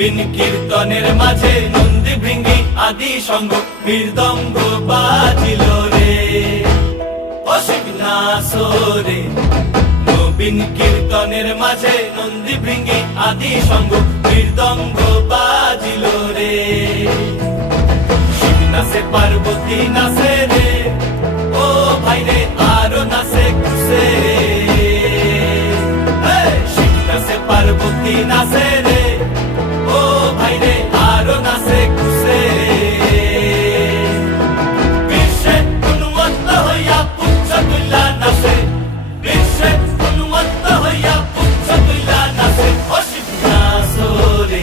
নবীন কীর্তনের মাঝে নন্দী ভৃঙ্গি আদি সঙ্গ মৃদঙ্গ বাজিল রে অসিক নাসরে। নবীন কীর্তনের মাঝে নন্দী ভৃঙ্গি আদি সঙ্গ মৃদঙ্গ বাজিল রে। শিব নাচে পার্বতী নাচে রে, ও ভাই রে আরো নাচে খুশে। শিব নাচে পার্বতী নাচে রে, ও ভাই রে আরো নাচে খুশে। বিশ্বে উন্মত্ত হইয়া পুচ্ছ তুল্লা নাচে, বিশ্বে উন্মত্ত হইয়া পুচ্ছ তুল্লা নাচে অসিক নাচরে।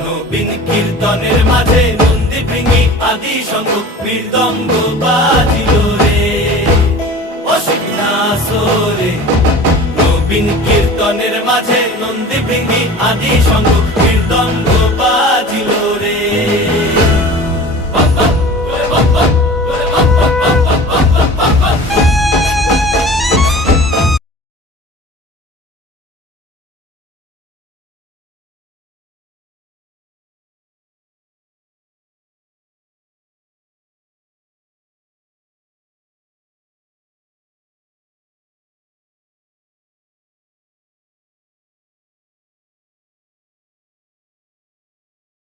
নবীন কীর্তনের মাঝে নন্দী ভৃঙ্গি আদি সঙ্গ মৃদঙ্গ বাজিল রে অসিক নাচরে। নবীন কীর্তনের মাঝে নন্দী ভৃঙ্গি আদি সঙ্গ